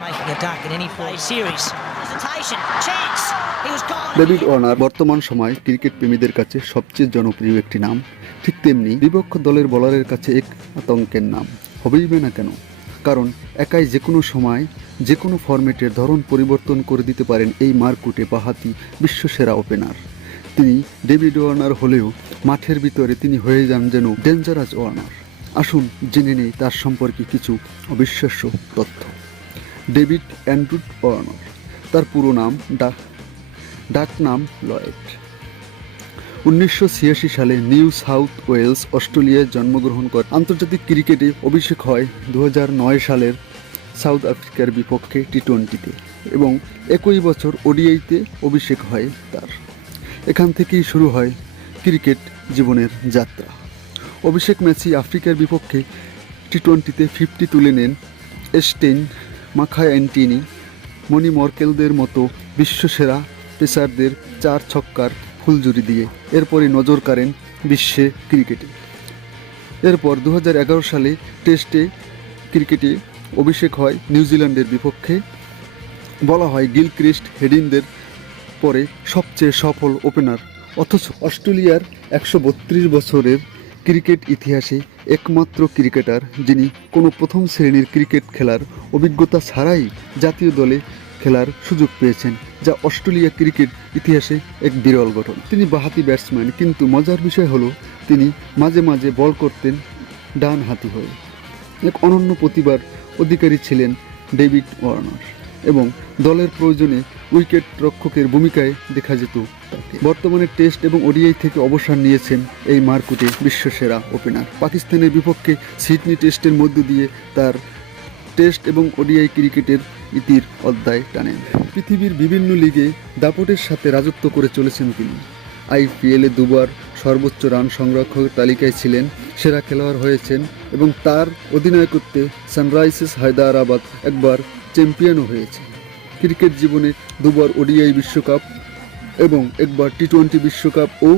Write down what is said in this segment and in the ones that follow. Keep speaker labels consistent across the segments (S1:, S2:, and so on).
S1: Making a duck in any play series. Hesitation, chance. He was gone.
S2: David Warner বর্তমান সময় cricket প্রেমীদের কাছে সবচেয়ে জনপ্রিয় একটি নাম। ঠিক তেমনি বিপক্ষ দলের বলারের কাছে এক আতঙ্কের নাম। হবেই বা না কেন? কারণ একাই যে কোনো সময় যে কোনো ফরম্যাটের ধরন পরিবর্তন করে দিতে পারেন এই মারকুটে বাহাতি বিশ্বসেরা ওপেনার। তিনি ডেভিড ওয়ার্নার হলেও মাঠের ভিতরে তিনি হয়ে যান যেন ডেঞ্জারাস ওয়ার্নার। আসুন জেনে নেই তার সম্পর্কে কিছু অবিশ্বাস্য তথ্য। ডেভিড অ্যান্ড্রুড ওয়ার্নার তার পুরো নাম ডাক ডাক ডাকনাম লয়েড। উনিশশো ছিয়াশি সালে নিউ সাউথ ওয়েলস, অস্ট্রেলিয়ায় জন্মগ্রহণ করে আন্তর্জাতিক ক্রিকেটে অভিষেক হয় দু হাজার নয় সালের সাউথ আফ্রিকার বিপক্ষে টি টোয়েন্টিতে এবং একই বছর ওডিআইতে অভিষেক হয় তার। এখান থেকেই শুরু হয় ক্রিকেট জীবনের যাত্রা। অভিষেক ম্যাচে আফ্রিকার বিপক্ষে টি টোয়েন্টিতে ফিফটি তুলে নেন এস্টেন মাখা অ্যান্টিনি মনি মর্কেলদের মতো বিশ্বসেরা পেসারদের চার ছক্কার ফুলজুরি দিয়ে এরপরে নজর কাড়েন বিশ্বে ক্রিকেটে। এরপর দু হাজার এগারো সালে টেস্টে ক্রিকেটে অভিষেক হয় নিউজিল্যান্ডের বিপক্ষে। বলা হয় গিলক্রিস্ট হেডিনদের পরে সবচেয়ে সফল ওপেনার। অথচ অস্ট্রেলিয়ার একশো বত্রিশ বছরের ক্রিকেট ইতিহাসে একমাত্র ক্রিকেটার যিনি কোনো প্রথম শ্রেণির ক্রিকেট খেলার অভিজ্ঞতা ছাড়াই জাতীয় দলে খেলার সুযোগ পেয়েছেন, যা অস্ট্রেলিয়া ক্রিকেট ইতিহাসে এক বিরল গঠন। তিনি বাহাতি ব্যাটসম্যান, কিন্তু মজার বিষয় হলো তিনি মাঝে মাঝে বল করতেন ডান হাতি হয়ে। এক অনন্য প্রতিভার অধিকারী ছিলেন ডেভিড ওয়ার্নার। এবং দলের প্রয়োজনে উইকেট রক্ষকের ভূমিকায় দেখা যেত। বর্তমানে টেস্ট এবং ওডিআই থেকে অবসর নিয়েছেন এই মারকুটে বিশ্বসেরা ওপেনার। পাকিস্তানের বিপক্ষে সিডনি টেস্টের মধ্য দিয়ে তার টেস্ট এবং ওডিআই ক্রিকেটের ইতির অধ্যায় টানেন। পৃথিবীর বিভিন্ন লিগে দাপটের সাথে রাজত্ব করে চলেছেন তিনি। আইপিএলে দুবার সর্বোচ্চ রান সংরক্ষকের তালিকায় ছিলেন, সেরা খেলোয়াড় হয়েছেন এবং তার অধিনায়কত্বে সানরাইজার্স হায়দ্রাবাদ একবার চ্যাম্পিয়নও হয়েছে। ক্রিকেট জীবনে দুবার ওডিআই বিশ্বকাপ এবং একবার টি টোয়েন্টি বিশ্বকাপ ও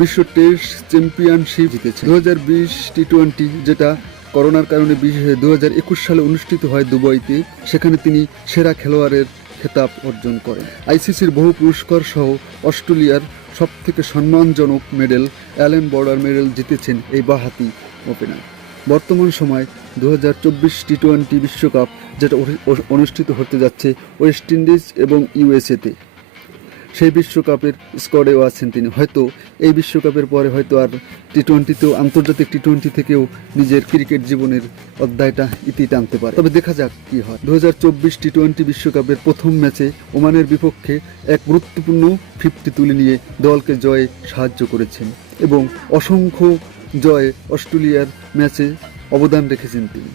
S2: বিশ্ব টেস্ট চ্যাম্পিয়নশিপ জিতেছে। দু হাজার বিশ টি টোয়েন্টি যেটা করোনার কারণে দু হাজার একুশ সালে অনুষ্ঠিত হয় দুবাইতে, সেখানে তিনি সেরা খেলোয়াড়ের খেতাব অর্জন করেন। আইসিসির বহু পুরস্কার সহ অস্ট্রেলিয়ার সব থেকে সম্মানজনক মেডেল অ্যালেন বর্ডার মেডেল জিতেছেন এই বাহাতি ওপেনার। বর্তমান সময় দু হাজার চব্বিশ টি টোয়েন্টি বিশ্বকাপ যেটা অনুষ্ঠিত হতে যাচ্ছে ওয়েস্ট ইন্ডিজ এবং ইউএসএতে। সেই বিশ্বকাপের স্কোয়াডেও আছেন তিনি। হয়তো এই বিশ্বকাপের পরে হয়তো আর টি টোয়েন্টিতেও আন্তর্জাতিক টি টোয়েন্টি থেকেও নিজের ক্রিকেট জীবনের অধ্যায়টা ইতি টানতে পারে। তবে দেখা যাক কি হয়। দু হাজার চব্বিশ টি টোয়েন্টি বিশ্বকাপের প্রথম ম্যাচে ওমানের বিপক্ষে এক গুরুত্বপূর্ণ ফিফটি তুলে নিয়ে দলকে জয়ে সাহায্য করেছেন এবং অসংখ্য জয়ে অস্ট্রেলিয়ার ম্যাচে অবদান রেখেছেন তিনি।